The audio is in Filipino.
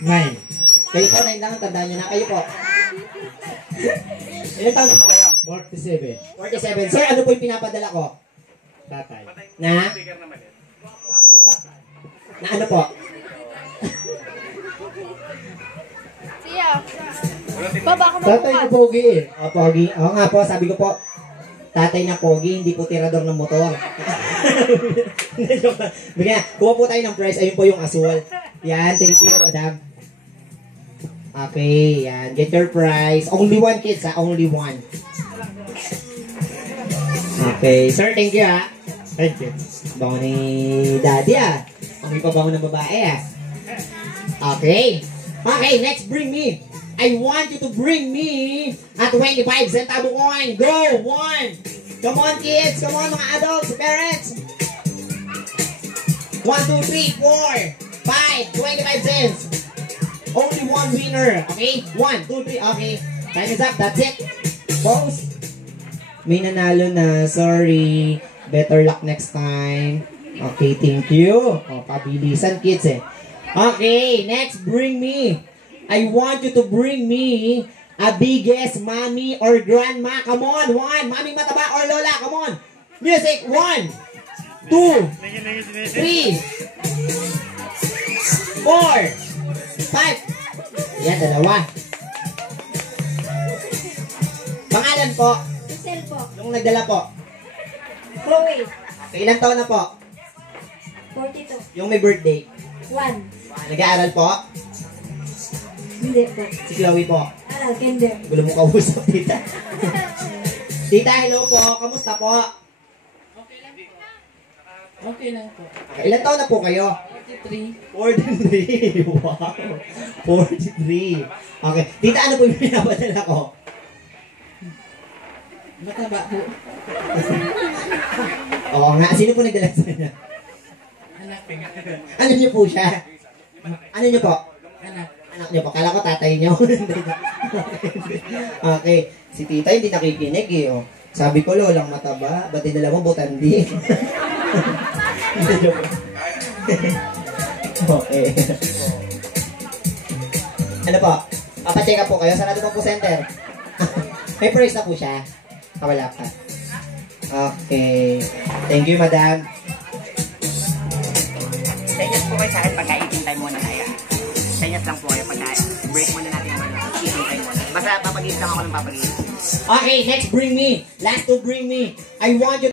9. Kayo po, 9 lang. Tandaan nyo na. Kayo po. Ilan taon na po kayo? 47. 47. Sir, ano po yung pinapadala ko? Tatay. Na? Na ano po? Siya. Baba ako Tatay na magbukas. pogi eh. O, pogi. Oo nga po, sabi ko po, tatay na pogi, hindi po tirador ng motor. Bigyan, kuha po tayo ng price. Ayun po yung aswal. Yan, thank you, madam. Okay, yan. Get your price. Only one, kids, ha? Only one. Okay, sir, thank you, ha? Thank you. Bango ni daddy, ah. Ang pa bango ng babae, ah. Okay. Okay, next, bring me. I want you to bring me a 25 centavo coin. Go! 1. Come on, kids. Come on, mga adults, parents. 1, 2, 3, 4, 5, 25 cents. Only one winner. Okay? 1, 2, 3. Okay. Time is up. That's it. Pause. May nanalo na. Sorry. Better luck next time. Okay, thank you. O, pabilisan, kids, eh. Okay, next, bring me. I want you to bring me a biggest mommy or grandma. Come on, 1. Mommy mataba or lola. Come on. Music. 1, 2, 3, 4, 5. Yan, dalawa. Pangalan po. Giselle po. Yung nagdala po. Chloe. Okay, ilang taon na po? 42. Yung may birthday. 1. Nag-aaral po? Hindi po. Si Chloe po. Aral, kinder. Gulo mo kausap, tita. Tita, hello po. Kamusta po? Okay lang po. Okay, ilang taon na po kayo? 43. 43. Wow. 43. Okay. Tita, ano po yung pinapadala ko? Mataba po. Oo nga. Sino po nagdala sa inyo? Anak. Ano niyo po siya? Ano niyo po? Anak. Anak niyo po. Kala ko tatay niyo. Okay. Si tita hindi nakikinig eh. Oh. Sabi ko, lolang mataba. Ba't dinala mo butandi? Okay. Ano po? Papacheck up po kayo. Sarado po center. May price na po siya. Wala pa. Okay. Thank you, madam. Senyas po kayo sa akin pagka-eating time muna kaya. Senyas lang po kayo pagka-break muna natin yung eating time muna. Basta papagilid lang ako ng papagilid. Okay, next, bring me. Last to bring me. I want you